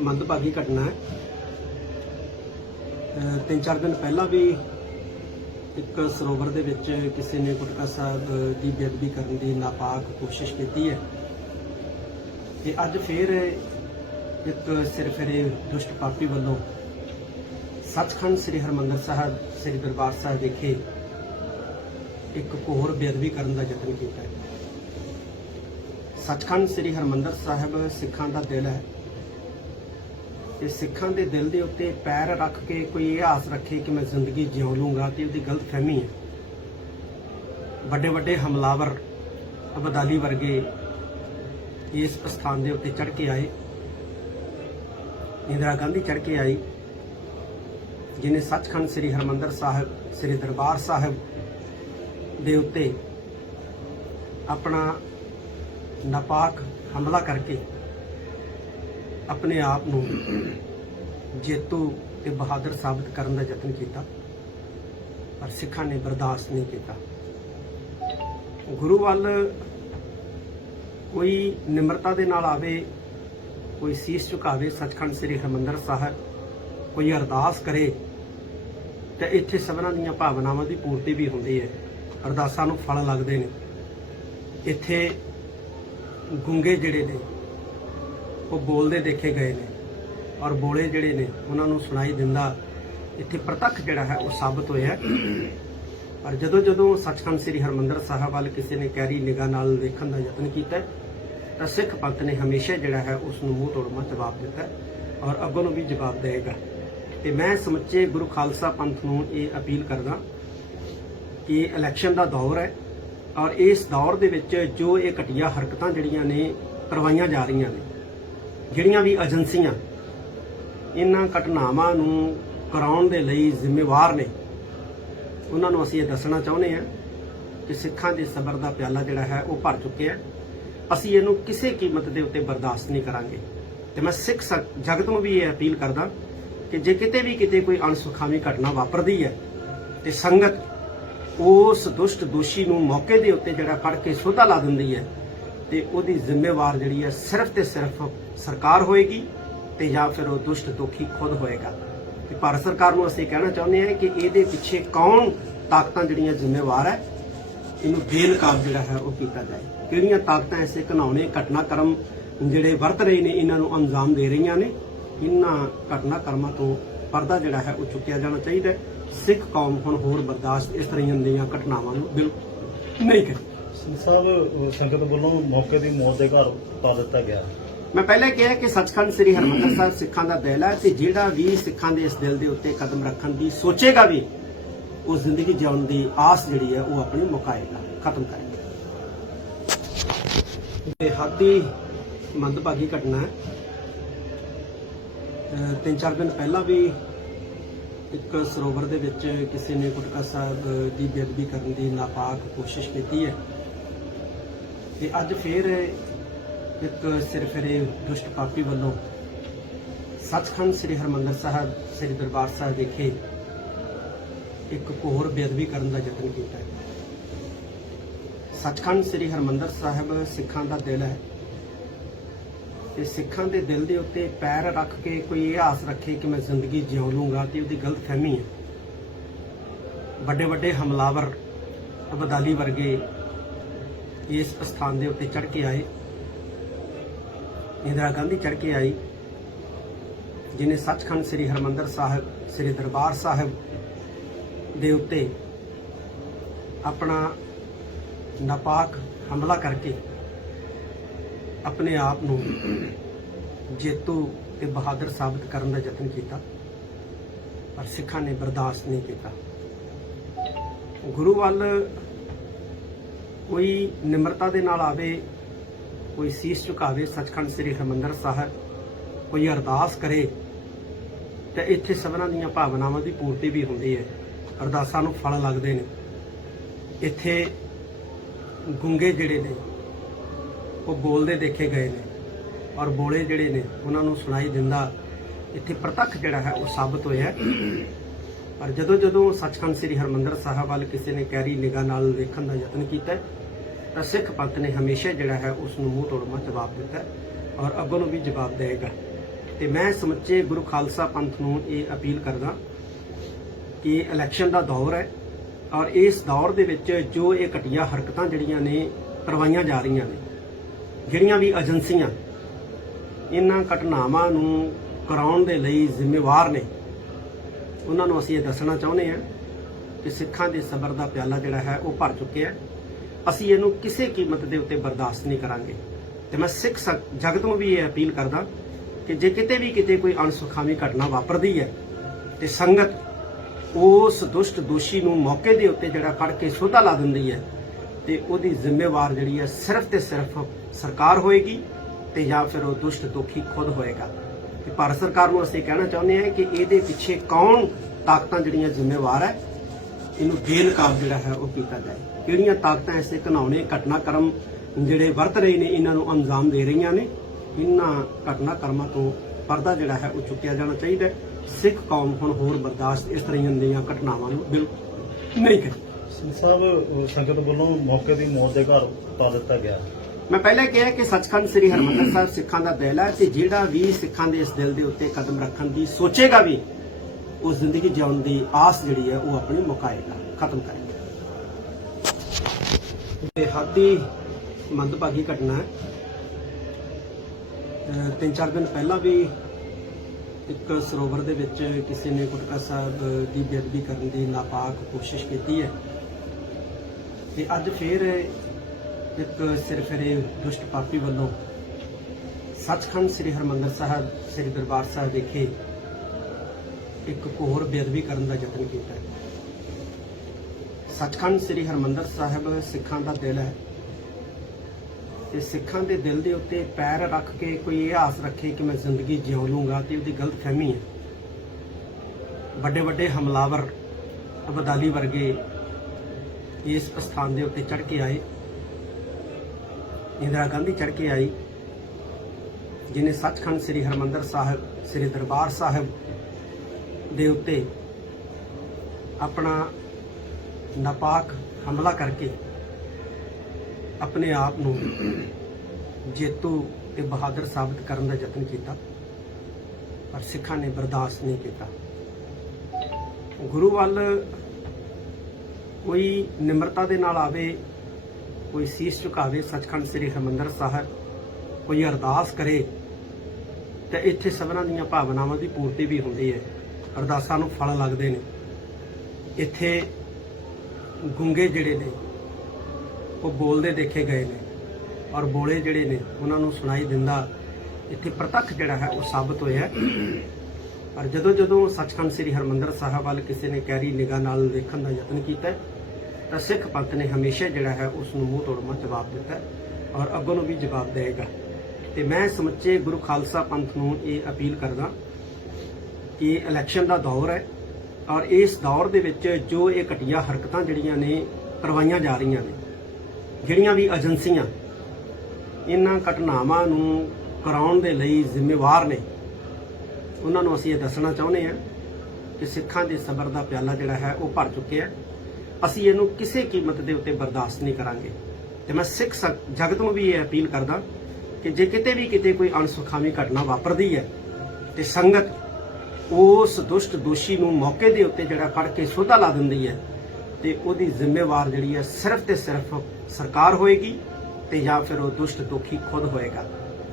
ਮੰਦਭਾਗੀ ਘਟਨਾ ਹੈ। 3-4 दिन पहला भी एक सरोवर ਦੇ ਵਿੱਚ ਕਿਸੇ ਨੇ ਗੁਟਕਾ ਸਾਹਿਬ ਦੀ ਬੇਅਦਬੀ ਕਰਨ ਦੀ ਨਾਪਾਕ ਕੋਸ਼ਿਸ਼ ਕੀਤੀ ਹੈ ਤੇ ਅੱਜ ਫਿਰ ਇੱਕ ਸਿਰਫਿਰੇ ਦੁਸ਼ਟ ਪਾਪੀ ਵੱਲੋਂ ਸੱਚਖੰਡ ਸ੍ਰੀ ਹਰਿਮੰਦਰ ਸਾਹਿਬ ਸ੍ਰੀ ਦਰਬਾਰ ਸਾਹਿਬ ਵਿਖੇ ਇੱਕ ਹੋਰ ਬੇਅਦਬੀ ਕਰਨ ਦਾ ਯਤਨ ਕੀਤਾ ਹੈ। ਸੱਚਖੰਡ ਸ੍ਰੀ ਹਰਿਮੰਦਰ ਸਾਹਿਬ ਸਿੱਖਾਂ ਦਾ ਦਿਲ ਹੈ ਤੇ ਸਿੱਖਾਂ ਦੇ ਦਿਲ ਦੇ ਉੱਤੇ ਪੈਰ ਰੱਖ ਕੇ ਕੋਈ ਇਹ ਆਸ ਰੱਖੇ ਕਿ ਮੈਂ ਜ਼ਿੰਦਗੀ ਜਿਉ ਲੂੰਗਾ ਤੇ ਉਹਦੀ ਗਲਤਫਹਿਮੀ ਹੈ। ਵੱਡੇ ਵੱਡੇ ਹਮਲਾਵਰ ਅਬਦਾਲੀ ਵਰਗੇ ਇਸ ਸਥਾਨ ਦੇ ਉੱਤੇ ਚੜ੍ਹ ਕੇ ਆਏ। ਇੰਦਰਾ ਗਾਂਧੀ ਚੜ੍ਹ ਕੇ ਆਈ ਜਿਹਨੇ ਸੱਚਖੰਡ ਸ੍ਰੀ ਹਰਿਮੰਦਰ ਸਾਹਿਬ ਸ੍ਰੀ ਦਰਬਾਰ ਸਾਹਿਬ ਦੇ ਉੱਤੇ ਆਪਣਾ ਨਾਪਾਕ ਹਮਲਾ ਕਰਕੇ ਆਪਣੇ ਆਪ ਨੂੰ ਜੇਤੂ ਤੇ ਬਹਾਦਰ ਸਾਬਤ ਕਰਨ ਦਾ ਯਤਨ ਕੀਤਾ, ਪਰ ਸਿੱਖਾਂ ਨੇ ਬਰਦਾਸ਼ਤ ਨਹੀਂ ਕੀਤਾ। ਗੁਰੂ ਵੱਲ ਕੋਈ ਨਿਮਰਤਾ ਦੇ ਨਾਲ ਆਵੇ, ਕੋਈ ਸੀਸ ਝੁਕਾਵੇ ਸੱਚਖੰਡ ਸ੍ਰੀ ਹਰਿਮੰਦਰ ਸਾਹਿਬ, ਕੋਈ ਅਰਦਾਸ ਕਰੇ ਤੇ ਇੱਥੇ ਸਭਨਾਂ ਦੀਆਂ ਭਾਵਨਾਵਾਂ ਦੀ ਪੂਰਤੀ ਵੀ ਹੁੰਦੀ ਹੈ। ਅਰਦਾਸਾਂ ਨੂੰ ਫਲ ਲੱਗਦੇ ਨੇ। ਇੱਥੇ ਗੁੰਗੇ ਜਿਹੜੇ ਨੇ ਉਹ ਬੋਲਦੇ ਦੇਖੇ ਗਏ ਨੇ ਔਰ ਬੋਲੇ ਜਿਹੜੇ ਨੇ ਉਹਨਾਂ ਨੂੰ ਸੁਣਾਈ ਦਿੰਦਾ ਇੱਥੇ ਪ੍ਰਤੱਖ ਜਿਹੜਾ ਹੈ ਉਹ ਸਾਬਤ ਹੋਇਆ। ਪਰ ਜਦੋਂ ਸੱਚਖੰਡ ਸ੍ਰੀ ਹਰਿਮੰਦਰ ਸਾਹਿਬ ਵੱਲ ਕਿਸੇ ਨੇ ਗਹਿਰੀ ਨਿਗਾਹ ਨਾਲ ਵੇਖਣ ਦਾ ਯਤਨ ਕੀਤਾ ਤਾਂ ਸਿੱਖ ਪੰਥ ਨੇ ਹਮੇਸ਼ਾ ਜਿਹੜਾ ਹੈ ਉਸ ਨੂੰ ਮੂੰਹ ਤੋੜਵਾਂ ਜਵਾਬ ਦਿੱਤਾ ਔਰ ਅੱਗੋਂ ਨੂੰ ਵੀ ਜਵਾਬ ਦੇਵੇਗਾ। ਤੇ ਮੈਂ ਸਮੁੱਚੇ ਗੁਰੂ ਖਾਲਸਾ ਪੰਥ ਨੂੰ ਇਹ ਅਪੀਲ ਕਰਦਾ ਕਿ ਇਲੈਕਸ਼ਨ ਦਾ ਦੌਰ ਹੈ ਔਰ ਇਸ ਦੌਰ ਦੇ ਵਿੱਚ ਜੋ ਇਹ ਘਟੀਆ ਹਰਕਤਾਂ ਜਿਹੜੀਆਂ ਨੇ ਕਰਵਾਈਆਂ ਜਾ ਰਹੀਆਂ ਨੇ, ਜਿਹੜੀਆਂ ਵੀ ਏਜੰਸੀਆਂ ਇਹਨਾਂ ਘਟਨਾਵਾਂ ਨੂੰ ਕਰਾਉਣ ਦੇ ਲਈ ਜ਼ਿੰਮੇਵਾਰ ਨੇ, ਉਹਨਾਂ ਨੂੰ ਅਸੀਂ ਇਹ ਦੱਸਣਾ ਚਾਹੁੰਦੇ ਹਾਂ ਕਿ ਸਿੱਖਾਂ ਦੇ ਸਬਰ ਦਾ ਪਿਆਲਾ ਜਿਹੜਾ ਹੈ ਉਹ ਭਰ ਚੁੱਕਿਆ ਹੈ। ਅਸੀਂ ਇਹਨੂੰ ਕਿਸੇ ਕੀਮਤ ਦੇ ਉੱਤੇ ਬਰਦਾਸ਼ਤ ਨਹੀਂ ਕਰਾਂਗੇ। ਤੇ ਮੈਂ ਸਿੱਖ ਜਗਤ ਨੂੰ ਵੀ ਇਹ ਅਪੀਲ ਕਰਦਾ ਕਿ ਜੇ ਕਿਤੇ ਕੋਈ ਅਣਸੁਖਾਵੀ ਘਟਨਾ ਵਾਪਰਦੀ ਹੈ ਤੇ ਸੰਗਤ ਉਸ ਦੁਸ਼ਟ ਦੋਸ਼ੀ ਨੂੰ ਮੌਕੇ ਦੇ ਉੱਤੇ ਜਿਹੜਾ ਫੜ ਕੇ ਸੋਧਾ ਲਾ ਦਿੰਦੀ ਹੈ ਤੇ ਉਹਦੀ ਜ਼ਿੰਮੇਵਾਰ ਜਿਹੜੀ ਹੈ ਸਿਰਫ ਤੇ ਸਿਰਫ ਸਰਕਾਰ ਹੋਏਗੀ ਤੇ ਜਾਂ ਫਿਰ ਉਹ ਦੁਸ਼ਟ ਦੋਖੀ ਖੁਦ ਹੋਏਗਾ। ਤੇ ਭਾਰਤ ਸਰਕਾਰ ਨੂੰ ਅਸੀਂ ਕਹਿਣਾ ਚਾਹੁੰਦੇ ਹਾਂ ਕਿ ਇਹਦੇ ਪਿੱਛੇ ਕੌਣ ਤਾਕਤਾਂ ਜਿਹੜੀਆਂ ਜ਼ਿੰਮੇਵਾਰ ਹੈ, ਇਹਨੂੰ ਬੇਨਕਾਬ ਜਿਹੜਾ ਹੈ ਉਹ ਕੀਤਾ ਜਾਏ। ਕਿਹੜੀਆਂ ਤਾਕਤਾਂ ਐਸੇ ਘਿਨਾਉਣੇ ਘਟਨਾਕ੍ਰਮ ਜਿਹੜੇ ਵਰਤ ਰਹੇ ਨੇ ਇਹਨਾਂ ਨੂੰ ਅੰਜਾਮ ਦੇ ਰਹੀਆਂ ਨੇ, ਇਹਨਾਂ ਘਟਨਾਕ੍ਰਮਾਂ ਤੋਂ ਪਰਦਾ ਜਿਹੜਾ ਹੈ ਉਹ ਚੁੱਕਿਆ ਜਾਣਾ ਚਾਹੀਦਾ ਹੈ। ਸਿੱਖ ਕੌਮ ਹੁਣ ਹੋਰ ਬਰਦਾਸ਼ਤ ਇਸ ਤਰ੍ਹਾਂ ਦੀਆਂ ਘਟਨਾਵਾਂ ਨੂੰ ਬਿਲਕੁਲ ਨਹੀਂ ਕਰੇਗੀ। ਸਾਹਿਬ ਸੰਗਤ ਵੱਲੋਂ ਮੌਕੇ ਦੀ ਮੌਤ ਦੇ ਘਰ ਪਾ ਦਿੱਤਾ ਗਿਆ। ਮੈਂ ਪਹਿਲਾਂ ਕਿਹਾ ਕਿ ਸੱਚਖੰਡ ਸ੍ਰੀ ਹਰਿਮੰਦਰ ਸਾਹਿਬ ਸਿੱਖਾਂ ਦਾ ਦਿਲ ਹੈ ਤੇ ਜਿਹੜਾ ਵੀ ਸਿੱਖਾਂ ਦੇ ਇਸ ਦਿਲ ਦੇ ਉੱਤੇ ਕਦਮ ਰੱਖਣ ਦੀ ਸੋਚੇਗਾ ਵੀ ਉਹ ਜ਼ਿੰਦਗੀ ਜਿਉਣ ਦੀ ਆਸ ਜਿਹੜੀ ਹੈ ਉਹ ਆਪਣੀ ਮੁਕਾਏਗਾ, ਖਤਮ ਕਰੇਗਾ। ਬੇਹੱਦੀ ਮੰਦਭਾਗੀ ਘਟਨਾ ਹੈ। 3-4 ਦਿਨ ਪਹਿਲਾਂ ਵੀ ਇੱਕ ਸਰੋਵਰ ਦੇ ਵਿੱਚ ਕਿਸੇ ਨੇ ਗੁਟਕਾ ਸਾਹਿਬ ਦੀ ਬੇਅਦਬੀ ਕਰਨ ਦੀ ਨਾਪਾਕ ਕੋਸ਼ਿਸ਼ ਕੀਤੀ ਹੈ ਤੇ ਅੱਜ ਫਿਰ ਇੱਕ ਸਿਰਫਿਰੇ ਦੁਸ਼ਟ ਪਾਪੀ ਵੱਲੋਂ ਸੱਚਖੰਡ ਸ੍ਰੀ ਹਰਿਮੰਦਰ ਸਾਹਿਬ ਸ੍ਰੀ ਦਰਬਾਰ ਸਾਹਿਬ ਵਿਖੇ ਇੱਕ ਹੋਰ ਬੇਅਦਬੀ ਕਰਨ ਦਾ ਯਤਨ ਕੀਤਾ ਹੈ। ਸੱਚਖੰਡ ਸ੍ਰੀ ਹਰਿਮੰਦਰ ਸਾਹਿਬ ਸਿੱਖਾਂ ਦਾ ਦਿਲ ਹੈ ਤੇ ਸਿੱਖਾਂ ਦੇ ਦਿਲ ਦੇ ਉੱਤੇ ਪੈਰ ਰੱਖ ਕੇ ਕੋਈ ਇਹ ਆਸ ਰੱਖੇ ਕਿ ਮੈਂ ਜ਼ਿੰਦਗੀ ਜਿਉ ਲੂੰਗਾ ਤੇ ਉਹਦੀ ਗਲਤਫਹਿਮੀ ਹੈ। ਵੱਡੇ ਵੱਡੇ ਹਮਲਾਵਰ ਅਬਦਾਲੀ ਵਰਗੇ ਇਸ ਸਥਾਨ ਦੇ ਉੱਤੇ ਚੜ੍ਹ ਕੇ ਆਏ। ਇੰਦਰਾ ਗਾਂਧੀ ਚੜ੍ਹ ਕੇ ਆਈ ਜਿਹਨੇ ਸੱਚਖੰਡ ਸ੍ਰੀ ਹਰਿਮੰਦਰ ਸਾਹਿਬ ਸ੍ਰੀ ਦਰਬਾਰ ਸਾਹਿਬ ਦੇ ਉੱਤੇ ਆਪਣਾ ਨਾਪਾਕ ਹਮਲਾ ਕਰਕੇ ਆਪਣੇ ਆਪ ਨੂੰ ਜੇਤੂ ਤੇ ਬਹਾਦਰ ਸਾਬਤ ਕਰਨ ਦਾ ਯਤਨ ਕੀਤਾ, ਪਰ ਸਿੱਖਾਂ ਨੇ ਬਰਦਾਸ਼ਤ ਨਹੀਂ ਕੀਤਾ। ਗੁਰੂ ਵੱਲ ਕੋਈ ਨਿਮਰਤਾ ਦੇ ਨਾਲ ਆਵੇ, ਕੋਈ ਸੀਸ ਝੁਕਾਵੇ ਸੱਚਖੰਡ ਸ੍ਰੀ ਹਰਿਮੰਦਰ ਸਾਹਿਬ, ਕੋਈ ਅਰਦਾਸ ਕਰੇ ਤੇ ਇੱਥੇ ਸਭਨਾਂ ਦੀਆਂ ਭਾਵਨਾਵਾਂ ਦੀ ਪੂਰਤੀ ਵੀ ਹੁੰਦੀ ਹੈ। ਅਰਦਾਸਾਂ ਨੂੰ ਫਲ ਲੱਗਦੇ ਨੇ। ਇੱਥੇ ਗੁੰਗੇ ਜਿਹੜੇ ਨੇ ਉਹ ਬੋਲਦੇ ਦੇਖੇ ਗਏ ਨੇ ਔਰ ਬੋਲੇ ਜਿਹੜੇ ਨੇ ਉਹਨਾਂ ਨੂੰ ਸੁਣਾਈ ਦਿੰਦਾ ਇੱਥੇ ਪ੍ਰਤੱਖ ਜਿਹੜਾ ਹੈ ਉਹ ਸਾਬਤ ਹੋਇਆ। ਪਰ ਜਦੋਂ ਸੱਚਖੰਡ ਸ੍ਰੀ ਹਰਿਮੰਦਰ ਸਾਹਿਬ ਵੱਲ ਕਿਸੇ ਨੇ ਗਹਿਰੀ ਨਿਗਾਹ ਨਾਲ ਵੇਖਣ ਦਾ ਯਤਨ ਕੀਤਾ ਤਾਂ ਸਿੱਖ ਪੰਥ ਨੇ ਹਮੇਸ਼ਾ ਜਿਹੜਾ ਹੈ ਉਸ ਨੂੰ ਮੂੰਹ ਤੋੜਵਾਂ ਜਵਾਬ ਦਿੱਤਾ ਔਰ ਅੱਗੋਂ ਨੂੰ ਵੀ ਜਵਾਬ ਦੇਵੇਗਾ। ਤੇ ਮੈਂ ਸਮੁੱਚੇ ਗੁਰੂ ਖਾਲਸਾ ਪੰਥ ਨੂੰ ਇਹ ਅਪੀਲ ਕਰਦਾ ਕਿ ਇਲੈਕਸ਼ਨ ਦਾ ਦੌਰ ਹੈ ਔਰ ਇਸ ਦੌਰ ਦੇ ਵਿੱਚ ਜੋ ਇਹ ਘਟੀਆ ਹਰਕਤਾਂ ਜਿਹੜੀਆਂ ਨੇ ਕਰਵਾਈਆਂ ਜਾ ਰਹੀਆਂ ਨੇ, ਜਿਹੜੀਆਂ ਵੀ ਏਜੰਸੀਆਂ ਇਹਨਾਂ ਘਟਨਾਵਾਂ ਨੂੰ ਕਰਾਉਣ ਦੇ ਲਈ ਜ਼ਿੰਮੇਵਾਰ ਨੇ, ਉਹਨਾਂ ਨੂੰ ਅਸੀਂ ਇਹ ਦੱਸਣਾ ਚਾਹੁੰਦੇ ਹਾਂ ਕਿ ਸਿੱਖਾਂ ਦੇ ਸਬਰ ਦਾ ਪਿਆਲਾ ਜਿਹੜਾ ਹੈ ਉਹ ਭਰ ਚੁੱਕਿਆ ਹੈ। ਅਸੀਂ ਇਹਨੂੰ ਕਿਸੇ ਕੀਮਤ ਦੇ ਉੱਤੇ ਬਰਦਾਸ਼ਤ ਨਹੀਂ ਕਰਾਂਗੇ। ਤੇ ਮੈਂ ਸਿੱਖ ਜਗਤ ਨੂੰ ਵੀ ਇਹ ਅਪੀਲ ਕਰਦਾ ਕਿ ਜੇ ਕਿਤੇ ਕੋਈ ਅਣਸੁਖਾਵੀ ਘਟਨਾ ਵਾਪਰਦੀ ਹੈ ਤੇ ਸੰਗਤ ਉਸ ਦੁਸ਼ਟ ਦੋਸ਼ੀ ਨੂੰ ਮੌਕੇ ਦੇ ਉੱਤੇ ਜਿਹੜਾ ਫੜ ਕੇ ਸੋਧਾ ਲਾ ਦਿੰਦੀ ਹੈ ਤੇ ਉਹਦੀ ਜ਼ਿੰਮੇਵਾਰ ਜਿਹੜੀ ਹੈ ਸਿਰਫ ਤੇ ਸਿਰਫ ਸਰਕਾਰ ਹੋਏਗੀ ਤੇ ਜਾਂ ਫਿਰ ਉਹ ਦੁਸ਼ਟ ਦੋਖੀ ਖੁਦ ਹੋਏਗਾ। ਤੇ ਭਾਰਤ ਸਰਕਾਰ ਨੂੰ ਅਸੀਂ ਕਹਿਣਾ ਚਾਹੁੰਦੇ ਹਾਂ ਕਿ ਇਹਦੇ ਪਿੱਛੇ ਕੌਣ ਤਾਕਤਾਂ ਜਿਹੜੀਆਂ ਜ਼ਿੰਮੇਵਾਰ ਹੈ, ਇਹਨੂੰ ਬੇਨਕਾਬ ਜਿਹੜਾ ਹੈ ਉਹ ਕੀਤਾ ਜਾਏ। ਕਿਹੜੀਆਂ ਤਾਕਤਾਂ ਐਸੇ ਘਿਨਾਉਣੇ ਘਟਨਾਕ੍ਰਮ ਜਿਹੜੇ ਵਰਤ ਰਹੇ ਨੇ ਇਹਨਾਂ ਨੂੰ ਅੰਜਾਮ ਦੇ ਰਹੀਆਂ ਨੇ, ਇਹਨਾਂ ਘਟਨਾਕ੍ਰਮਾਂ ਤੋਂ ਪਰਦਾ ਜਿਹੜਾ ਹੈ ਉਹ ਚੁੱਕਿਆ ਜਾਣਾ ਚਾਹੀਦਾ ਹੈ। ਸਿੱਖ ਕੌਮ ਹੁਣ ਹੋਰ ਬਰਦਾਸ਼ਤ ਇਸ ਤਰ੍ਹਾਂ ਦੀਆਂ ਘਟਨਾਵਾਂ ਨੂੰ ਬਿਲਕੁਲ ਨਹੀਂ ਕਰੇ। ਸਿੰਘ ਸਾਹਿਬ, ਸੰਗਤ ਵੱਲੋਂ ਮੌਕੇ ਦੀ ਮੌਤ ਦੇ ਘਰ ਉਤਾਰ ਦਿੱਤਾ ਗਿਆ। ਮੈਂ ਪਹਿਲਾਂ ਕਿਹਾ ਕਿ ਸੱਚਖੰਡ ਸ੍ਰੀ ਹਰਿਮੰਦਰ ਸਾਹਿਬ ਸਿੱਖਾਂ ਦਾ ਦਿਲ ਹੈ ਤੇ ਜਿਹੜਾ ਵੀ ਸਿੱਖਾਂ ਦੇ ਇਸ ਦਿਲ ਦੇ ਉੱਤੇ ਕਦਮ ਰੱਖਣ ਦੀ ਸੋਚੇਗਾ ਵੀ ਉਹ ਜ਼ਿੰਦਗੀ ਜਿਉਣ ਦੀ ਆਸ ਜਿਹੜੀ ਹੈ ਉਹ ਆਪਣੀ ਮੁਕਾਏਗਾ, ਖਤਮ ਕਰੇਗਾ। ਬੇਹੱਦੀ ਮੰਦਭਾਗੀ ਘਟਨਾ ਹੈ। 3-4 ਦਿਨ ਪਹਿਲਾਂ ਵੀ ਇੱਕ ਸਰੋਵਰ ਦੇ ਵਿੱਚ ਕਿਸੇ ਨੇ ਗੁਟਕਾ ਸਾਹਿਬ ਦੀ ਬੇਅਦਬੀ ਕਰਨ ਦੀ ਨਾਪਾਕ ਕੋਸ਼ਿਸ਼ ਕੀਤੀ ਹੈ ਤੇ ਅੱਜ ਫਿਰ ਇੱਕ ਸਿਰਫਿਰੇ ਦੁਸ਼ਟ ਪਾਪੀ ਵੱਲੋਂ ਸੱਚਖੰਡ ਸ੍ਰੀ ਹਰਿਮੰਦਰ ਸਾਹਿਬ ਸ੍ਰੀ ਦਰਬਾਰ ਸਾਹਿਬ ਵਿਖੇ ਇੱਕ ਹੋਰ ਬੇਅਦਬੀ ਕਰਨ ਦਾ ਯਤਨ ਕੀਤਾ ਹੈ। ਸੱਚਖੰਡ ਸ੍ਰੀ ਹਰਿਮੰਦਰ ਸਾਹਿਬ ਸਿੱਖਾਂ ਦਾ ਦਿਲ ਹੈ ਤੇ ਸਿੱਖਾਂ ਦੇ ਦਿਲ ਦੇ ਉੱਤੇ ਪੈਰ ਰੱਖ ਕੇ ਕੋਈ ਇਹ ਆਸ ਰੱਖੇ ਕਿ ਮੈਂ ਜ਼ਿੰਦਗੀ ਜਿਉ ਲੂੰਗਾ ਤੇ ਉਹਦੀ ਗਲਤਫਹਿਮੀ ਹੈ। ਵੱਡੇ ਵੱਡੇ ਹਮਲਾਵਰ ਅਬਦਾਲੀ ਵਰਗੇ ਇਸ ਸਥਾਨ ਦੇ ਉੱਤੇ ਚੜ੍ਹ ਕੇ ਆਏ, ਇੰਦਰਾ ਗਾਂਧੀ ਚੜ੍ਹ ਕੇ ਆਈ, ਜਿਨੇ ਸੱਚਖੰਡ ਸ੍ਰੀ ਹਰਿਮੰਦਰ ਸਾਹਿਬ ਸ੍ਰੀ ਦਰਬਾਰ ਸਾਹਿਬ ਦੇ ਉੱਤੇ ਆਪਣਾ ਨਾਪਾਕ ਹਮਲਾ ਕਰਕੇ ਆਪਣੇ ਆਪ ਨੂੰ ਜੇਤੂ ਤੇ ਬਹਾਦਰ ਸਾਬਤ ਕਰਨ ਦਾ ਯਤਨ ਕੀਤਾ, ਪਰ ਸਿੱਖਾਂ ਨੇ ਬਰਦਾਸ਼ਤ ਨਹੀਂ ਕੀਤਾ। ਗੁਰੂ ਵੱਲ ਕੋਈ ਨਿਮਰਤਾ ਦੇ ਨਾਲ ਆਵੇ, ਕੋਈ ਸੀਸ ਝੁਕਾਵੇ ਸੱਚਖੰਡ ਸ੍ਰੀ ਹਰਿਮੰਦਰ ਸਾਹਿਬ, ਕੋਈ ਅਰਦਾਸ ਕਰੇ ਤੇ ਇੱਥੇ ਸਭਨਾਂ ਦੀਆਂ ਭਾਵਨਾਵਾਂ ਦੀ ਪੂਰਤੀ ਵੀ ਹੁੰਦੀ ਹੈ, ਅਰਦਾਸਾਂ ਨੂੰ ਫਲ ਲੱਗਦੇ ਨੇ। ਇੱਥੇ ਗੁੰਗੇ ਜਿਹੜੇ ਨੇ ਉਹ ਬੋਲਦੇ ਦੇਖੇ ਗਏ ਨੇ ਔਰ ਬੋਲੇ ਜਿਹੜੇ ਨੇ ਉਹਨਾਂ ਨੂੰ ਸੁਣਾਈ ਦਿੰਦਾ ਇੱਥੇ ਪ੍ਰਤੱਖ ਜਿਹੜਾ ਹੈ ਉਹ ਸਾਬਤ ਹੋਇਆ। ਪਰ ਜਦੋਂ ਸੱਚਖੰਡ ਸ੍ਰੀ ਹਰਿਮੰਦਰ ਸਾਹਿਬ ਵੱਲ ਕਿਸੇ ਨੇ ਗਹਿਰੀ ਨਿਗਾਹ ਨਾਲ ਵੇਖਣ ਦਾ ਯਤਨ ਕੀਤਾ ਤਾਂ ਸਿੱਖ ਪੰਥ ਨੇ ਹਮੇਸ਼ਾ ਜਿਹੜਾ ਹੈ ਉਸ ਨੂੰ ਮੂੰਹ ਤੋੜਮਾ ਜਵਾਬ ਦਿੱਤਾ ਔਰ ਅੱਗੋਂ ਨੂੰ ਵੀ ਜਵਾਬ ਦੇਵੇਗਾ। ਤੇ ਮੈਂ ਸਮੁੱਚੇ ਗੁਰੂ ਖਾਲਸਾ ਪੰਥ ਨੂੰ ਇਹ ਅਪੀਲ ਕਰਦਾ ਕਿ ਇਲੈਕਸ਼ਨ ਦਾ ਦੌਰ ਹੈ ਔਰ ਇਸ ਦੌਰ ਦੇ ਵਿੱਚ ਜੋ ਇਹ ਘਟੀਆ ਹਰਕਤਾਂ ਜਿਹੜੀਆਂ ਨੇ ਕਰਵਾਈਆਂ ਜਾ ਰਹੀਆਂ ਨੇ, ਜਿਹੜੀਆਂ ਵੀ ਏਜੰਸੀਆਂ ਇਹਨਾਂ ਘਟਨਾਵਾਂ ਨੂੰ ਕਰਾਉਣ ਦੇ ਲਈ ਜ਼ਿੰਮੇਵਾਰ ਨੇ, ਉਹਨਾਂ ਨੂੰ ਅਸੀਂ ਇਹ ਦੱਸਣਾ ਚਾਹੁੰਦੇ ਹਾਂ ਕਿ ਸਿੱਖਾਂ ਦੇ ਸਬਰ ਦਾ ਪਿਆਲਾ ਜਿਹੜਾ ਹੈ ਉਹ ਭਰ ਚੁੱਕਿਆ ਹੈ। ਅਸੀਂ ਇਹਨੂੰ ਕਿਸੇ ਕੀਮਤ ਦੇ ਉੱਤੇ ਬਰਦਾਸ਼ਤ ਨਹੀਂ ਕਰਾਂਗੇ। ਤੇ ਮੈਂ ਸਿੱਖ ਜਗਤ ਨੂੰ ਵੀ ਇਹ ਅਪੀਲ ਕਰਦਾ ਕਿ ਜੇ ਕਿਤੇ ਕੋਈ ਅਣਸੁਖਾਵੀ ਘਟਨਾ ਵਾਪਰਦੀ ਹੈ ਤੇ ਸੰਗਤ ਉਸ ਦੁਸ਼ਟ ਦੋਸ਼ੀ ਨੂੰ ਮੌਕੇ ਦੇ ਉੱਤੇ ਜਿਹੜਾ ਫੜ ਕੇ ਸੋਧਾ ਲਾ ਦਿੰਦੀ ਹੈ ਤੇ ਉਹਦੀ ਜ਼ਿੰਮੇਵਾਰ ਜਿਹੜੀ ਹੈ ਸਿਰਫ ਤੇ ਸਿਰਫ ਸਰਕਾਰ ਹੋਏਗੀ ਤੇ ਜਾਂ ਫਿਰ ਉਹ ਦੁਸ਼ਟ ਦੋਖੀ ਖੁਦ ਹੋਏਗਾ।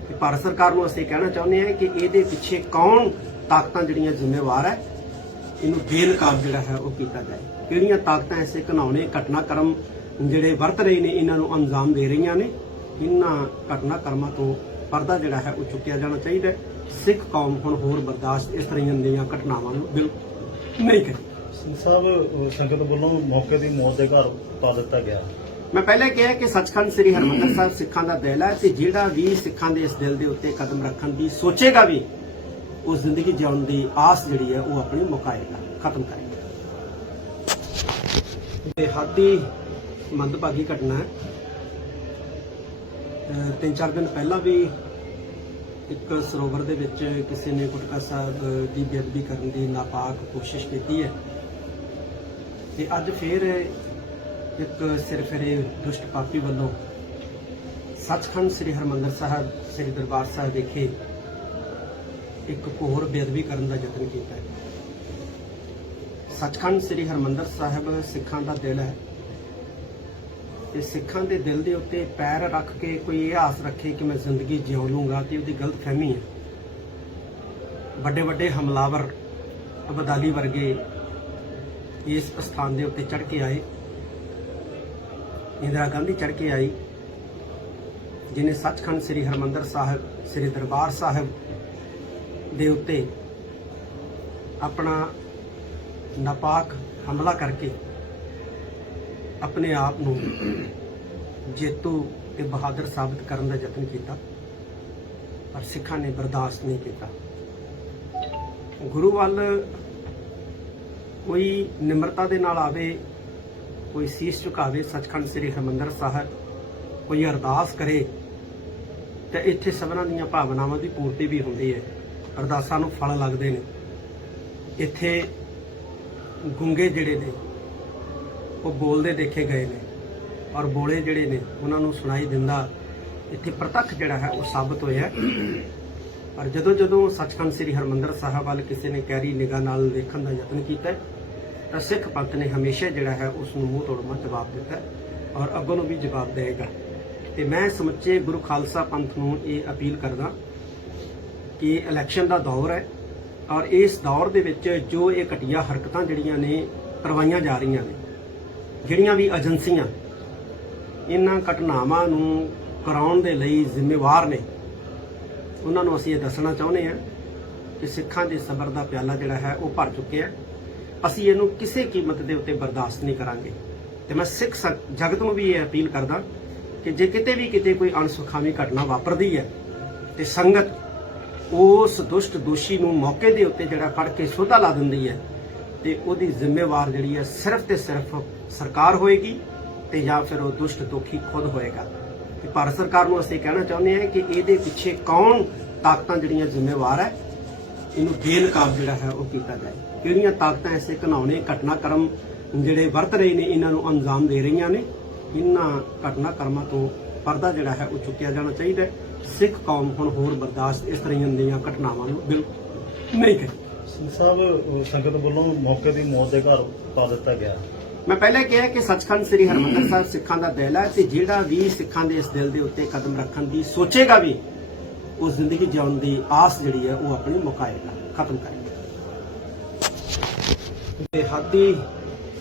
ਤੇ ਭਾਰਤ ਸਰਕਾਰ ਨੂੰ ਅਸੀਂ ਕਹਿਣਾ ਚਾਹੁੰਦੇ ਹਾਂ ਕਿ ਇਹਦੇ ਪਿੱਛੇ ਕੌਣ ਤਾਕਤਾਂ ਜਿਹੜੀਆਂ ਜ਼ਿੰਮੇਵਾਰ ਹੈ, ਇਹਨੂੰ ਬੇਨਕਾਬ ਜਿਹੜਾ ਹੈ ਉਹ ਕੀਤਾ ਜਾਏ। ਕਿਹੜੀਆਂ ਤਾਕਤਾਂ ਐਸੇ ਘਿਨਾਉਣੇ ਘਟਨਾਕ੍ਰਮ ਜਿਹੜੇ ਵਰਤ ਰਹੇ ਨੇ ਇਹਨਾਂ ਨੂੰ ਅੰਜਾਮ ਦੇ ਰਹੀਆਂ ਨੇ, ਇਹਨਾਂ ਘਟਨਾਕ੍ਰਮਾਂ ਤੋਂ ਪਰਦਾ ਜਿਹੜਾ ਹੈ ਉਹ ਚੁੱਕਿਆ ਜਾਣਾ ਚਾਹੀਦਾ ਹੈ। ਸਿੱਖ ਕੌਮ ਹੁਣ ਹੋਰ ਬਰਦਾਸ਼ਤ ਇਸ ਤਰ੍ਹਾਂ ਦੀਆਂ ਘਟਨਾਵਾਂ ਨੂੰ ਬਿਲਕੁਲ ਨਹੀਂ ਕਰੇ। ਸਿੰਘ ਸਾਹਿਬ, ਸੰਗਤ ਵੱਲੋਂ ਮੌਕੇ ਦੀ ਮੌਤ ਦੇ ਘਰ ਉਤਾਰ ਦਿੱਤਾ ਗਿਆ। ਮੈਂ ਪਹਿਲਾਂ ਕਿਹਾ ਕਿ ਸੱਚਖੰਡ ਸ੍ਰੀ ਹਰਿਮੰਦਰ ਸਾਹਿਬ ਸਿੱਖਾਂ ਦਾ ਦਿਲ ਹੈ ਤੇ ਜਿਹੜਾ ਵੀ ਸਿੱਖਾਂ ਦੇ ਇਸ ਦਿਲ ਦੇ ਉੱਤੇ ਕਦਮ ਰੱਖਣ ਦੀ ਸੋਚੇਗਾ ਵੀ ਉਹ ਜ਼ਿੰਦਗੀ ਜਿਉਣ ਦੀ ਆਸ ਜਿਹੜੀ ਹੈ ਉਹ ਆਪਣੀ ਮੁਕਾਏਗਾ, ਖਤਮ ਕਰੇਗਾ। ਬੇਹੱਦੀ ਮੰਦਭਾਗੀ ਘਟਨਾ ਹੈ। 3-4 ਦਿਨ ਪਹਿਲਾਂ ਵੀ ਇੱਕ ਸਰੋਵਰ ਦੇ ਵਿੱਚ ਕਿਸੇ ਨੇ ਗੁਟਕਾ ਸਾਹਿਬ ਦੀ ਬੇਅਦਬੀ ਕਰਨ ਦੀ ਨਾਪਾਕ ਕੋਸ਼ਿਸ਼ ਕੀਤੀ ਹੈ ਤੇ ਅੱਜ ਫਿਰ ਇੱਕ ਸਿਰਫਿਰੇ ਦੁਸ਼ਟ ਪਾਪੀ ਵੱਲੋਂ ਸੱਚਖੰਡ ਸ੍ਰੀ ਹਰਿਮੰਦਰ ਸਾਹਿਬ ਸ੍ਰੀ ਦਰਬਾਰ ਸਾਹਿਬ ਵਿਖੇ ਇੱਕ ਹੋਰ ਬੇਅਦਬੀ ਕਰਨ ਦਾ ਯਤਨ ਕੀਤਾ ਹੈ। ਸੱਚਖੰਡ ਸ੍ਰੀ ਹਰਿਮੰਦਰ ਸਾਹਿਬ ਸਿੱਖਾਂ ਦਾ ਦਿਲ ਹੈ ਤੇ ਸਿੱਖਾਂ ਦੇ ਦਿਲ ਦੇ ਉੱਤੇ ਪੈਰ ਰੱਖ ਕੇ ਕੋਈ ਇਹ ਆਸ ਰੱਖੇ ਕਿ ਮੈਂ ਜ਼ਿੰਦਗੀ ਜਿਉਂ ਲੂੰਗਾ ਤੇ ਉਹਦੀ ਗਲਤਫਹਿਮੀ ਹੈ। ਵੱਡੇ ਵੱਡੇ ਹਮਲਾਵਰ ਅਬਦਾਲੀ ਵਰਗੇ ਇਸ ਸਥਾਨ ਦੇ ਉੱਤੇ ਚੜ੍ਹ ਕੇ ਆਏ। ਇੰਦਰਾ ਗਾਂਧੀ ਚੜ੍ਹ ਕੇ ਆਈ, ਜਿਨੇ ਸੱਚਖੰਡ ਸ੍ਰੀ ਹਰਿਮੰਦਰ ਸਾਹਿਬ ਸ੍ਰੀ ਦਰਬਾਰ ਸਾਹਿਬ ਦੇ ਉੱਤੇ ਆਪਣਾ ਨਾਪਾਕ ਹਮਲਾ ਕਰਕੇ ਆਪਣੇ ਆਪ ਨੂੰ ਜੇਤੂ ਤੇ ਬਹਾਦਰ ਸਾਬਤ ਕਰਨ ਦਾ ਯਤਨ ਕੀਤਾ, ਪਰ ਸਿੱਖਾਂ ਨੇ ਬਰਦਾਸ਼ਤ ਨਹੀਂ ਕੀਤਾ। ਗੁਰੂ ਵੱਲ ਕੋਈ ਨਿਮਰਤਾ ਦੇ ਨਾਲ ਆਵੇ, ਕੋਈ ਸੀਸ ਝੁਕਾਵੇ ਸੱਚਖੰਡ ਸ੍ਰੀ ਹਰਿਮੰਦਰ ਸਾਹਿਬ, ਕੋਈ ਅਰਦਾਸ ਕਰੇ ਤੇ ਇੱਥੇ ਸਭਨਾਂ ਦੀਆਂ ਭਾਵਨਾਵਾਂ ਦੀ ਪੂਰਤੀ ਵੀ ਹੁੰਦੀ ਹੈ। ਅਰਦਾਸਾਂ ਨੂੰ ਫਲ ਲੱਗਦੇ ਨੇ। ਇੱਥੇ ਗੁੰਗੇ ਜਿਹੜੇ ਨੇ ਉਹ ਬੋਲਦੇ ਦੇਖੇ ਗਏ ਨੇ, ਔਰ ਬੋਲੇ ਜਿਹੜੇ ਨੇ ਉਹਨਾਂ ਨੂੰ ਸੁਣਾਈ ਦਿੰਦਾ ਇੱਥੇ ਪ੍ਰਤੱਖ ਜਿਹੜਾ ਹੈ ਉਹ ਸਾਬਤ ਹੋਇਆ। ਪਰ ਜਦੋਂ ਸੱਚਖੰਡ ਸ੍ਰੀ ਹਰਿਮੰਦਰ ਸਾਹਿਬ ਵੱਲ ਕਿਸੇ ਨੇ ਗਹਿਰੀ ਨਿਗਾਹ ਨਾਲ ਵੇਖਣ ਦਾ ਯਤਨ ਕੀਤਾ ਤਾਂ ਸਿੱਖ ਪੰਥ ਨੇ ਹਮੇਸ਼ਾ ਜਿਹੜਾ ਹੈ ਉਸ ਨੂੰ ਮੂੰਹ ਤੋੜਵਾਂ ਜਵਾਬ ਦਿੱਤਾ ਔਰ ਅੱਗੋਂ ਨੂੰ ਵੀ ਜਵਾਬ ਦੇਵੇਗਾ। ਤੇ ਮੈਂ ਸਮੁੱਚੇ ਗੁਰੂ ਖਾਲਸਾ ਪੰਥ ਨੂੰ ਇਹ ਅਪੀਲ ਕਰਦਾ ਕਿ ਇਲੈਕਸ਼ਨ ਦਾ ਦੌਰ ਹੈ ਔਰ ਇਸ ਦੌਰ ਦੇ ਵਿੱਚ ਜੋ ਇਹ ਘਟੀਆ ਹਰਕਤਾਂ ਜਿਹੜੀਆਂ ਨੇ ਕਰਵਾਈਆਂ ਜਾ ਰਹੀਆਂ ਨੇ, ਜਿਹੜੀਆਂ ਵੀ ਏਜੰਸੀਆਂ ਇਹਨਾਂ ਘਟਨਾਵਾਂ ਨੂੰ ਕਰਾਉਣ ਦੇ ਲਈ ਜ਼ਿੰਮੇਵਾਰ ਨੇ, ਉਹਨਾਂ ਨੂੰ ਅਸੀਂ ਇਹ ਦੱਸਣਾ ਚਾਹੁੰਦੇ ਹਾਂ ਕਿ ਸਿੱਖਾਂ ਦੇ ਸਬਰ ਦਾ ਪਿਆਲਾ ਜਿਹੜਾ ਹੈ ਉਹ ਭਰ ਚੁੱਕਿਆ। ਅਸੀਂ ਇਹਨੂੰ ਕਿਸੇ ਕੀਮਤ ਦੇ ਉੱਤੇ ਬਰਦਾਸ਼ਤ ਨਹੀਂ ਕਰਾਂਗੇ। ਤੇ ਮੈਂ ਸਿੱਖ ਜਗਤ ਨੂੰ ਵੀ ਇਹ ਅਪੀਲ ਕਰਦਾ ਕਿ ਜੇ ਕਿਤੇ ਕੋਈ ਅਣਸੁਖਾਵੀ ਘਟਨਾ ਵਾਪਰਦੀ ਹੈ ਤੇ ਸੰਗਤ ਉਸ ਦੁਸ਼ਟ ਦੋਸ਼ੀ ਨੂੰ ਮੌਕੇ ਦੇ ਉੱਤੇ ਜਿਹੜਾ ਫੜ ਕੇ ਸੋਧਾ ਲਾ ਦਿੰਦੀ ਹੈ ਤੇ ਉਹਦੀ ਜ਼ਿੰਮੇਵਾਰ ਜਿਹੜੀ ਹੈ ਸਿਰਫ ਤੇ ਸਿਰਫ ਸਰਕਾਰ ਹੋਏਗੀ ਤੇ ਜਾਂ ਫਿਰ ਉਹ ਦੁਸ਼ਟ ਦੋਖੀ ਖੁਦ ਹੋਏਗਾ। ਤੇ ਭਾਰਤ ਸਰਕਾਰ ਨੂੰ ਅਸੀਂ ਕਹਿਣਾ ਚਾਹੁੰਦੇ ਹਾਂ ਕਿ ਇਹਦੇ ਪਿੱਛੇ ਕੌਣ ਤਾਕਤਾਂ ਜਿਹੜੀਆਂ ਜ਼ਿੰਮੇਵਾਰ ਹੈ, ਇਹਨੂੰ ਬੇਨਕਾਬ ਜਿਹੜਾ ਹੈ ਉਹ ਕੀਤਾ ਜਾਏ। ਕਿਹੜੀਆਂ ਤਾਕਤਾਂ ਐਸੇ ਘਿਨਾਉਣੇ ਘਟਨਾਕ੍ਰਮ ਜਿਹੜੇ ਵਰਤ ਰਹੇ ਨੇ ਇਹਨਾਂ ਨੂੰ ਅੰਜਾਮ ਦੇ ਰਹੀਆਂ ਨੇ, ਇਹਨਾਂ ਘਟਨਾਕ੍ਰਮਾਂ ਤੋਂ ਪਰਦਾ ਜਿਹੜਾ ਹੈ ਉਹ ਚੁੱਕਿਆ ਜਾਣਾ ਚਾਹੀਦਾ ਹੈ। ਸਿੱਖ ਕੌਮ ਹੁਣ ਹੋਰ ਬਰਦਾਸ਼ਤ ਇਸ ਤਰ੍ਹਾਂ ਦੀਆਂ ਘਟਨਾਵਾਂ ਨੂੰ ਬਿਲਕੁਲ ਨਹੀਂ ਕਰੇ। ਸਿੰਘ ਸਾਹਿਬ, ਸੰਗਤ ਵੱਲੋਂ ਮੌਕੇ ਦੀ ਮੌਤ ਦੇ ਘਰ ਪਾ ਦਿੱਤਾ ਗਿਆ। ਮੈਂ ਪਹਿਲਾਂ ਕਿਹਾ ਕਿ ਸੱਚਖੰਡ ਸ੍ਰੀ ਹਰਿਮੰਦਰ ਸਾਹਿਬ ਸਿੱਖਾਂ ਦਾ ਦਿਲ ਹੈ ਤੇ ਜਿਹੜਾ ਵੀ ਸਿੱਖਾਂ ਦੇ ਇਸ ਦਿਲ ਦੇ ਉੱਤੇ ਕਦਮ ਰੱਖਣ ਦੀ ਸੋਚੇਗਾ ਵੀ ਉਹ ਜ਼ਿੰਦਗੀ ਜਿਉਣ ਦੀ ਆਸ ਜਿਹੜੀ ਹੈ ਉਹ ਆਪਣੀ ਮੁਕਾਏਗਾ, ਖਤਮ ਕਰੇਗਾ। ਬੇਹੱਦੀ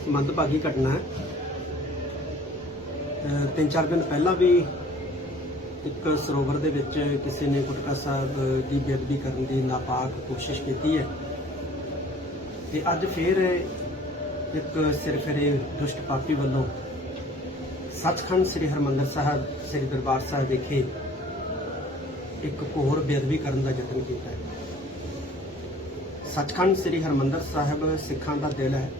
ਮੰਦਭਾਗੀ ਘਟਨਾ ਹੈ। 3-4 ਦਿਨ ਪਹਿਲਾਂ ਵੀ ਇੱਕ ਸਰੋਵਰ ਦੇ ਵਿੱਚ ਕਿਸੇ ਨੇ ਗੁਟਕਾ ਸਾਹਿਬ ਦੀ ਬੇਅਦਬੀ ਕਰਨ ਦੀ ਨਾਪਾਕ ਕੋਸ਼ਿਸ਼ ਕੀਤੀ ਹੈ ਤੇ ਅੱਜ ਫਿਰ ਇੱਕ ਸਿਰਫਿਰੇ ਦੁਸ਼ਟ ਪਾਪੀ ਵੱਲੋਂ ਸੱਚਖੰਡ ਸ੍ਰੀ ਹਰਿਮੰਦਰ ਸਾਹਿਬ ਸ੍ਰੀ ਦਰਬਾਰ ਸਾਹਿਬ ਵਿਖੇ ਇੱਕ ਹੋਰ ਬੇਅਦਬੀ ਕਰਨ ਦਾ ਯਤਨ ਕੀਤਾ ਹੈ। ਸੱਚਖੰਡ ਸ੍ਰੀ ਹਰਿਮੰਦਰ ਸਾਹਿਬ ਸਿੱਖਾਂ ਦਾ ਦਿਲ ਹੈ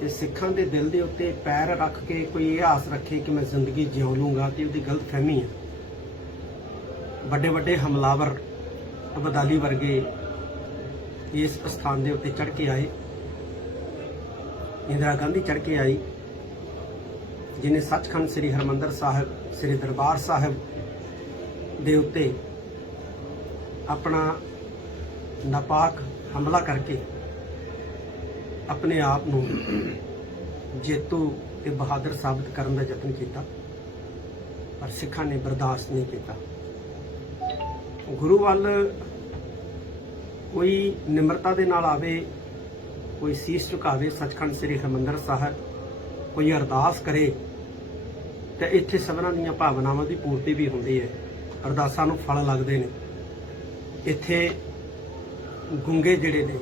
ਤੇ ਸਿੱਖਾਂ ਦੇ ਦਿਲ ਦੇ ਉੱਤੇ ਪੈਰ ਰੱਖ ਕੇ ਕੋਈ ਇਹ ਆਸ ਰੱਖੇ ਕਿ ਮੈਂ ਜ਼ਿੰਦਗੀ ਜਿਉਂ ਲੂੰਗਾ ਤੇ ਉਹਦੀ ਗਲਤਫਹਿਮੀ ਹੈ। ਵੱਡੇ ਵੱਡੇ ਹਮਲਾਵਰ ਅਬਦਾਲੀ ਵਰਗੇ ਇਸ ਸਥਾਨ ਦੇ ਉੱਤੇ ਚੜ੍ਹ ਕੇ ਆਏ। ਇੰਦਰਾ ਗਾਂਧੀ ਚੜ੍ਹ ਕੇ ਆਈ, ਜਿਨੇ ਸੱਚਖੰਡ ਸ੍ਰੀ ਹਰਿਮੰਦਰ ਸਾਹਿਬ ਸ੍ਰੀ ਦਰਬਾਰ ਸਾਹਿਬ ਦੇ ਉੱਤੇ ਆਪਣਾ ਨਾਪਾਕ ਹਮਲਾ ਕਰਕੇ ਆਪਣੇ ਆਪ ਨੂੰ ਜੇਤੂ ਤੇ ਬਹਾਦਰ ਸਾਬਤ ਕਰਨ ਦਾ ਯਤਨ ਕੀਤਾ, ਪਰ ਸਿੱਖਾਂ ਨੇ ਬਰਦਾਸ਼ਤ ਨਹੀਂ ਕੀਤਾ। ਗੁਰੂ ਵੱਲ ਕੋਈ ਨਿਮਰਤਾ ਦੇ ਨਾਲ ਆਵੇ, ਕੋਈ ਸੀਸ ਝੁਕਾਵੇ ਸੱਚਖੰਡ ਸ੍ਰੀ ਹਰਿਮੰਦਰ ਸਾਹਿਬ, ਕੋਈ ਅਰਦਾਸ ਕਰੇ ਤੇ ਇੱਥੇ ਸਭਨਾਂ ਦੀਆਂ ਭਾਵਨਾਵਾਂ ਦੀ ਪੂਰਤੀ ਵੀ ਹੁੰਦੀ ਹੈ। ਅਰਦਾਸਾਂ ਨੂੰ ਫਲ ਲੱਗਦੇ ਨੇ। ਇੱਥੇ ਗੁੰਗੇ ਜਿਹੜੇ ਨੇ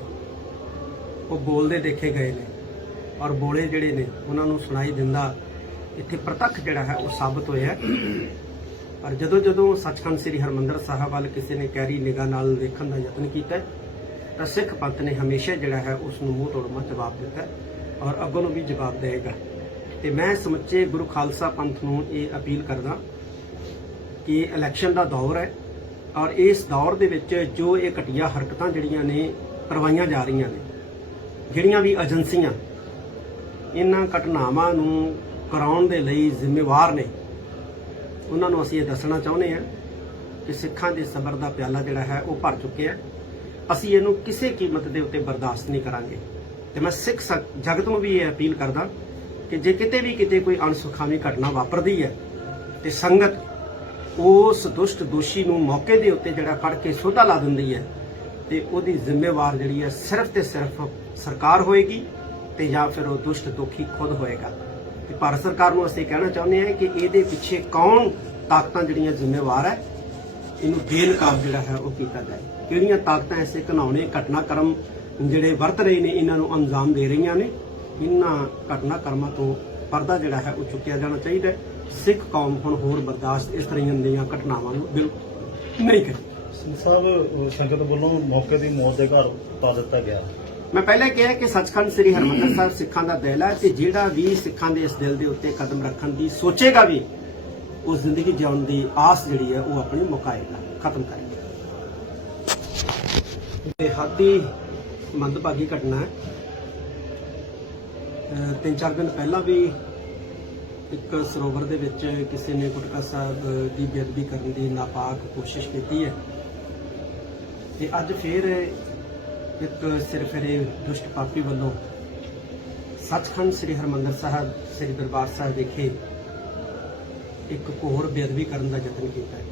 ਉਹ ਬੋਲਦੇ ਦੇਖੇ ਗਏ ਨੇ, ਔਰ ਬੋਲੇ ਜਿਹੜੇ ਨੇ ਉਹਨਾਂ ਨੂੰ ਸੁਣਾਈ ਦਿੰਦਾ ਇੱਥੇ ਪ੍ਰਤੱਖ ਜਿਹੜਾ ਹੈ ਉਹ ਸਾਬਤ ਹੋਇਆ। ਪਰ ਜਦੋਂ ਸੱਚਖੰਡ ਸ੍ਰੀ ਹਰਿਮੰਦਰ ਸਾਹਿਬ ਵੱਲ ਕਿਸੇ ਨੇ ਗਹਿਰੀ ਨਿਗਾਹ ਨਾਲ ਵੇਖਣ ਦਾ ਯਤਨ ਕੀਤਾ ਤਾਂ ਸਿੱਖ ਪੰਥ ਨੇ ਹਮੇਸ਼ਾ ਜਿਹੜਾ ਹੈ ਉਸ ਨੂੰ ਮੂੰਹ ਤੋੜਵਾਂ ਜਵਾਬ ਦਿੱਤਾ ਔਰ ਅੱਗੋਂ ਨੂੰ ਵੀ ਜਵਾਬ ਦੇਵੇਗਾ। ਤੇ ਮੈਂ ਸਮੁੱਚੇ ਗੁਰੂ ਖਾਲਸਾ ਪੰਥ ਨੂੰ ਇਹ ਅਪੀਲ ਕਰਦਾ ਕਿ ਇਲੈਕਸ਼ਨ ਦਾ ਦੌਰ ਹੈ ਔਰ ਇਸ ਦੌਰ ਦੇ ਵਿੱਚ ਜੋ ਇਹ ਘਟੀਆ ਹਰਕਤਾਂ ਜਿਹੜੀਆਂ ਨੇ ਕਰਵਾਈਆਂ ਜਾ ਰਹੀਆਂ ਨੇ, ਜਿਹੜੀਆਂ ਵੀ ਏਜੰਸੀਆਂ ਇਹਨਾਂ ਘਟਨਾਵਾਂ ਨੂੰ ਕਰਾਉਣ ਦੇ ਲਈ ਜ਼ਿੰਮੇਵਾਰ ਨੇ, ਉਹਨਾਂ ਨੂੰ ਅਸੀਂ ਇਹ ਦੱਸਣਾ ਚਾਹੁੰਦੇ ਹਾਂ ਕਿ ਸਿੱਖਾਂ ਦੇ ਸਬਰ ਦਾ ਪਿਆਲਾ ਜਿਹੜਾ ਹੈ ਉਹ ਭਰ ਚੁੱਕਿਆ। ਅਸੀਂ ਇਹਨੂੰ ਕਿਸੇ ਕੀਮਤ ਦੇ ਉੱਤੇ ਬਰਦਾਸ਼ਤ ਨਹੀਂ ਕਰਾਂਗੇ ਤੇ ਮੈਂ ਸਿੱਖ ਜਗਤ ਨੂੰ ਵੀ ਇਹ ਅਪੀਲ ਕਰਦਾ ਕਿ ਜੇ ਕਿਤੇ ਕੋਈ ਅਣਸੁਖਾਵੀ ਘਟਨਾ ਵਾਪਰਦੀ ਹੈ ਤੇ ਸੰਗਤ ਉਸ ਦੁਸ਼ਟ ਦੋਸ਼ੀ ਨੂੰ ਮੌਕੇ ਦੇ ਉੱਤੇ ਜਿਹੜਾ ਫੜ ਕੇ ਸੋਧਾ ਲਾ ਦਿੰਦੀ ਹੈ ਤੇ ਉਹਦੀ ਜ਼ਿੰਮੇਵਾਰ ਜਿਹੜੀ ਹੈ ਸਿਰਫ ਤੇ ਸਿਰਫ ਸਰਕਾਰ ਹੋਏਗੀ ਤੇ ਜਾਂ ਫਿਰ ਉਹ ਦੁਸ਼ਟ ਦੋਖੀ ਖੁਦ ਹੋਏਗਾ। ਤੇ ਭਾਰਤ ਸਰਕਾਰ ਨੂੰ ਅਸੀਂ ਕਹਿਣਾ ਚਾਹੁੰਦੇ ਹਾਂ ਕਿ ਇਹਦੇ ਪਿੱਛੇ ਕੌਣ ਤਾਕਤਾਂ ਜਿਹੜੀਆਂ ਜ਼ਿੰਮੇਵਾਰ ਹੈ ਇਹਨੂੰ ਬੇਨਕਾਬ ਜਿਹੜਾ ਹੈ ਉਹ ਕੀਤਾ ਜਾਏ। ਕਿਹੜੀਆਂ ਤਾਕਤਾਂ ਐਸੇ ਘਿਨਾਉਣੇ ਘਟਨਾਕ੍ਰਮ ਜਿਹੜੇ ਵਰਤ ਰਹੇ ਨੇ ਇਹਨਾਂ ਨੂੰ ਅੰਜਾਮ ਦੇ ਰਹੀਆਂ ਨੇ, ਇਹਨਾਂ ਘਟਨਾਕ੍ਰਮਾਂ ਤੋਂ ਪਰਦਾ ਜਿਹੜਾ ਹੈ ਉਹ ਚੁੱਕਿਆ ਜਾਣਾ ਚਾਹੀਦਾ ਹੈ। ਸਿੱਖ ਕੌਮ ਹੁਣ ਹੋਰ ਬਰਦਾਸ਼ਤ ਇਸ ਤਰ੍ਹਾਂ ਦੀਆਂ ਘਟਨਾਵਾਂ ਨੂੰ ਬਿਲਕੁਲ ਨਹੀਂ ਕਰੇਗੀ। ਸਿੰਘ ਸਾਹਿਬ ਸੰਗਤ ਵੱਲੋਂ ਮੌਕੇ ਦੀ ਮੌਤ ਦੇ ਘਰ ਉਤਾਰ ਦਿੱਤਾ ਗਿਆ। ਮੈਂ ਪਹਿਲਾਂ ਕਿਹਾ ਕਿ ਸੱਚਖੰਡ ਸ੍ਰੀ ਹਰਿਮੰਦਰ ਸਾਹਿਬ ਸਿੱਖਾਂ ਦਾ ਦਿਲ ਹੈ ਤੇ ਜਿਹੜਾ ਵੀ ਸਿੱਖਾਂ ਦੇ ਇਸ ਦਿਲ ਦੇ ਉੱਤੇ ਕਦਮ ਰੱਖਣ ਦੀ ਸੋਚੇਗਾ ਵੀ ਉਹ ਜ਼ਿੰਦਗੀ ਜਿਉਣ ਦੀ ਆਸ ਜਿਹੜੀ ਹੈ ਉਹ ਆਪਣੀ ਮੁਕਾਏਗਾ, ਖਤਮ ਕਰੇਗਾ। ਬੇਹੱਦੀ ਮੰਦਭਾਗੀ ਘਟਨਾ ਹੈ। 3-4 ਦਿਨ ਪਹਿਲਾਂ ਵੀ ਇੱਕ ਸਰੋਵਰ ਦੇ ਵਿੱਚ ਕਿਸੇ ਨੇ ਗੁਟਕਾ ਸਾਹਿਬ ਦੀ ਬੇਅਦਬੀ ਕਰਨ ਦੀ ਨਾਪਾਕ ਕੋਸ਼ਿਸ਼ ਕੀਤੀ ਹੈ ਤੇ ਅੱਜ ਫਿਰ ਇੱਕ ਸਿਰਫਿਰੇ ਦੁਸ਼ਟ ਪਾਪੀ ਵੱਲੋਂ ਸੱਚਖੰਡ ਸ੍ਰੀ ਹਰਿਮੰਦਰ ਸਾਹਿਬ ਸ੍ਰੀ ਦਰਬਾਰ ਸਾਹਿਬ ਵਿਖੇ ਇੱਕ ਹੋਰ ਬੇਅਦਬੀ ਕਰਨ ਦਾ ਯਤਨ ਕੀਤਾ ਹੈ।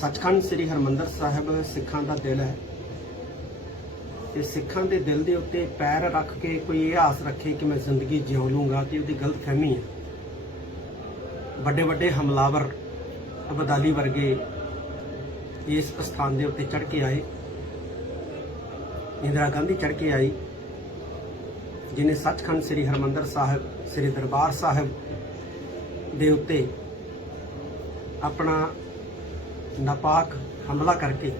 ਸੱਚਖੰਡ ਸ੍ਰੀ ਹਰਿਮੰਦਰ ਸਾਹਿਬ ਸਿੱਖਾਂ ਦਾ ਦਿਲ ਹੈ ਤੇ ਸਿੱਖਾਂ ਦੇ ਦਿਲ ਦੇ ਉੱਤੇ ਪੈਰ ਰੱਖ ਕੇ ਕੋਈ ਇਹ ਆਸ ਰੱਖੇ ਕਿ ਮੈਂ ਜ਼ਿੰਦਗੀ ਜਿਉ ਲੂੰਗਾ ਤੇ ਉਹਦੀ ਗਲਤਫਹਿਮੀ ਹੈ। ਵੱਡੇ ਵੱਡੇ ਹਮਲਾਵਰ ਅਬਦਾਲੀ ਵਰਗੇ ਇਸ ਸਥਾਨ ਦੇ ਉੱਤੇ ਚੜ੍ਹ ਕੇ ਆਏ। ਇੰਦਰਾ ਗਾਂਧੀ ਚੜ੍ਹ ਕੇ ਆਈ ਜਿਨੇ ਸੱਚਖੰਡ ਸ੍ਰੀ ਹਰਿਮੰਦਰ ਸਾਹਿਬ ਸ੍ਰੀ ਦਰਬਾਰ ਸਾਹਿਬ ਦੇ ਉੱਤੇ ਆਪਣਾ ਨਾਪਾਕ ਹਮਲਾ ਕਰਕੇ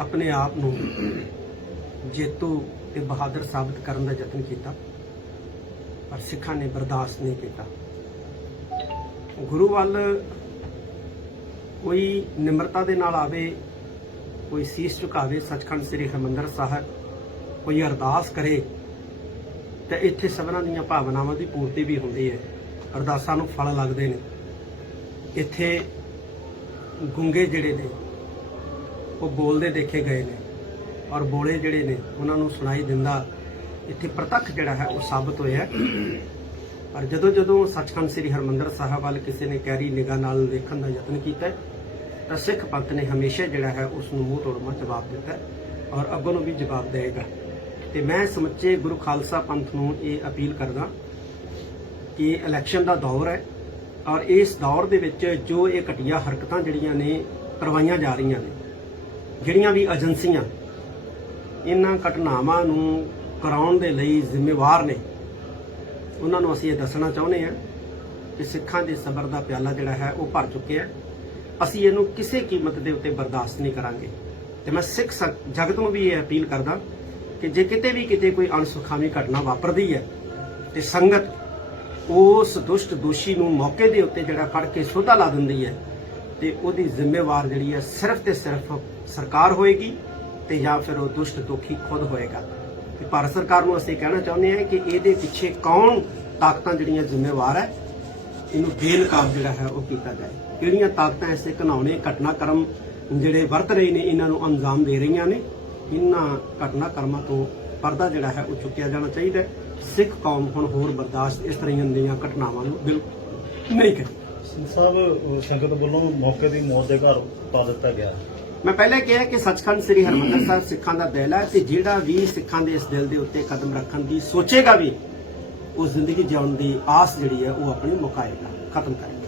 ਆਪਣੇ ਆਪ ਨੂੰ ਜੇਤੂ ਤੇ ਬਹਾਦਰ ਸਾਬਤ ਕਰਨ ਦਾ ਯਤਨ ਕੀਤਾ, ਪਰ ਸਿੱਖਾਂ ਨੇ ਬਰਦਾਸ਼ਤ ਨਹੀਂ ਕੀਤਾ। ਗੁਰੂ ਵੱਲ ਕੋਈ ਨਿਮਰਤਾ ਦੇ ਨਾਲ ਆਵੇ, ਕੋਈ ਸੀਸ ਝੁਕਾਵੇ ਸੱਚਖੰਡ ਸ੍ਰੀ ਹਰਿਮੰਦਰ ਸਾਹਿਬ, ਕੋਈ ਅਰਦਾਸ ਕਰੇ ਤੇ ਇੱਥੇ ਸਭਨਾਂ ਦੀਆਂ ਭਾਵਨਾਵਾਂ ਦੀ ਪੂਰਤੀ ਵੀ ਹੁੰਦੀ ਹੈ। ਅਰਦਾਸਾਂ ਨੂੰ ਫਲ ਲੱਗਦੇ ਨੇ। ਇੱਥੇ ਗੁੰਗੇ ਜਿਹੜੇ ਨੇ ਉਹ ਬੋਲਦੇ ਦੇਖੇ ਗਏ ਨੇ ਔਰ ਬੋਲੇ ਜਿਹੜੇ ਨੇ ਉਹਨਾਂ ਨੂੰ ਸੁਣਾਈ ਦਿੰਦਾ ਇੱਥੇ ਪ੍ਰਤੱਖ ਜਿਹੜਾ ਹੈ ਉਹ ਸਾਬਤ ਹੋਇਆ। ਪਰ ਜਦੋਂ ਸੱਚਖੰਡ ਸ੍ਰੀ ਹਰਿਮੰਦਰ ਸਾਹਿਬ ਵੱਲ ਕਿਸੇ ਨੇ ਗਹਿਰੀ ਨਿਗਾਹ ਨਾਲ ਦੇਖਣ ਦਾ ਯਤਨ ਕੀਤਾ ਤਾਂ ਸਿੱਖ ਪੰਥ ਨੇ ਹਮੇਸ਼ਾ ਜਿਹੜਾ ਹੈ ਉਸ ਨੂੰ ਮੂੰਹ ਤੋੜਵਾਂ ਜਵਾਬ ਦਿੱਤਾ ਔਰ ਅੱਗੋਂ ਨੂੰ ਵੀ ਜਵਾਬ ਦੇਵੇਗਾ। ਤੇ ਮੈਂ ਸਮੁੱਚੇ ਗੁਰੂ ਖਾਲਸਾ ਪੰਥ ਨੂੰ ਇਹ ਅਪੀਲ ਕਰਦਾ ਕਿ ਇਲੈਕਸ਼ਨ ਦਾ ਦੌਰ ਹੈ ਔਰ ਇਸ ਦੌਰ ਦੇ ਵਿੱਚ ਜੋ ਇਹ ਘਟੀਆ ਹਰਕਤਾਂ ਜਿਹੜੀਆਂ ਨੇ ਕਰਵਾਈਆਂ ਜਾ ਰਹੀਆਂ ਨੇ, ਜਿਹੜੀਆਂ ਵੀ ਏਜੰਸੀਆਂ ਇਹਨਾਂ ਘਟਨਾਵਾਂ ਨੂੰ ਕਰਾਉਣ ਦੇ ਲਈ ਜ਼ਿੰਮੇਵਾਰ ਨੇ, ਉਹਨਾਂ ਨੂੰ ਅਸੀਂ ਇਹ ਦੱਸਣਾ ਚਾਹੁੰਦੇ ਹਾਂ ਕਿ ਸਿੱਖਾਂ ਦੇ ਸਬਰ ਦਾ ਪਿਆਲਾ ਜਿਹੜਾ ਹੈ ਉਹ ਭਰ ਚੁੱਕਿਆ। ਅਸੀਂ ਇਹਨੂੰ ਕਿਸੇ ਕੀਮਤ ਦੇ ਉੱਤੇ ਬਰਦਾਸ਼ਤ ਨਹੀਂ ਕਰਾਂਗੇ ਤੇ ਮੈਂ ਸਿੱਖ ਜਗਤ ਨੂੰ ਵੀ ਇਹ ਅਪੀਲ ਕਰਦਾ ਕਿ ਜੇ ਕਿਤੇ ਕੋਈ ਅਣਸੁਖਾਵੀ ਘਟਨਾ ਵਾਪਰਦੀ ਹੈ ਤੇ ਸੰਗਤ ਉਸ ਦੁਸ਼ਟ ਦੋਸ਼ੀ ਨੂੰ ਮੌਕੇ ਦੇ ਉੱਤੇ ਜਿਹੜਾ ਫੜ ਕੇ ਸੋਧਾ ਲਾ ਦਿੰਦੀ ਹੈ ਤੇ ਉਹਦੀ ਜ਼ਿੰਮੇਵਾਰ ਜਿਹੜੀ ਹੈ ਸਿਰਫ ਤੇ ਸਿਰਫ ਸਰਕਾਰ ਹੋਏਗੀ ਤੇ ਜਾਂ ਫਿਰ ਉਹ ਦੁਸ਼ਟ ਦੋਖੀ ਖੁਦ ਹੋਏਗਾ। ਤੇ ਭਾਰਤ ਸਰਕਾਰ ਨੂੰ ਅਸੀਂ ਕਹਿਣਾ ਚਾਹੁੰਦੇ ਹਾਂ ਕਿ ਇਹਦੇ ਪਿੱਛੇ ਕੌਣ ਤਾਕਤਾਂ ਜਿਹੜੀਆਂ ਜ਼ਿੰਮੇਵਾਰ ਹੈ ਇਹਨੂੰ ਬੇਨਕਾਬ ਜਿਹੜਾ ਹੈ ਉਹ ਕੀਤਾ ਜਾਏ। ਕਿਹੜੀਆਂ ਤਾਕਤਾਂ ਐਸੇ ਘਿਨਾਉਣੇ ਘਟਨਾਕ੍ਰਮ ਜਿਹੜੇ ਵਰਤ ਰਹੇ ਨੇ ਇਹਨਾਂ ਨੂੰ ਅੰਜਾਮ ਦੇ ਰਹੀਆਂ ਨੇ, ਇਹਨਾਂ ਘਟਨਾਕ੍ਰਮਾਂ ਤੋਂ ਪਰਦਾ ਜਿਹੜਾ ਹੈ ਉਹ ਚੁੱਕਿਆ ਜਾਣਾ ਚਾਹੀਦਾ ਹੈ। ਸਿੱਖ ਕੌਮ ਹੁਣ ਹੋਰ ਬਰਦਾਸ਼ਤ ਇਸ ਤਰ੍ਹਾਂ ਦੀਆਂ ਘਟਨਾਵਾਂ ਨੂੰ ਬਿਲਕੁਲ ਨਹੀਂ ਕਰੇਗੀ। ਸਿੰਘ ਸਾਹਿਬ ਸੰਗਤ ਵੱਲੋਂ ਮੌਕੇ ਦੀ ਮੌਤ ਦੇ ਘਰ ਉਤਾਰ ਦਿੱਤਾ ਗਿਆ। ਮੈਂ ਪਹਿਲਾਂ ਕਿਹਾ ਕਿ ਸੱਚਖੰਡ ਸ੍ਰੀ ਹਰਿਮੰਦਰ ਸਾਹਿਬ ਸਿੱਖਾਂ ਦਾ ਦਿਲ ਹੈ ਤੇ ਜਿਹੜਾ ਵੀ ਸਿੱਖਾਂ ਦੇ ਇਸ ਦਿਲ ਦੇ ਉੱਤੇ ਕਦਮ ਰੱਖਣ ਦੀ ਸੋਚੇਗਾ ਵੀ ਉਹ ਜ਼ਿੰਦਗੀ ਜਿਉਣ ਦੀ ਆਸ ਜਿਹੜੀ ਹੈ ਉਹ ਆਪਣੀ ਮੁਕਾਏਗਾ, ਖਤਮ ਕਰੇਗਾ।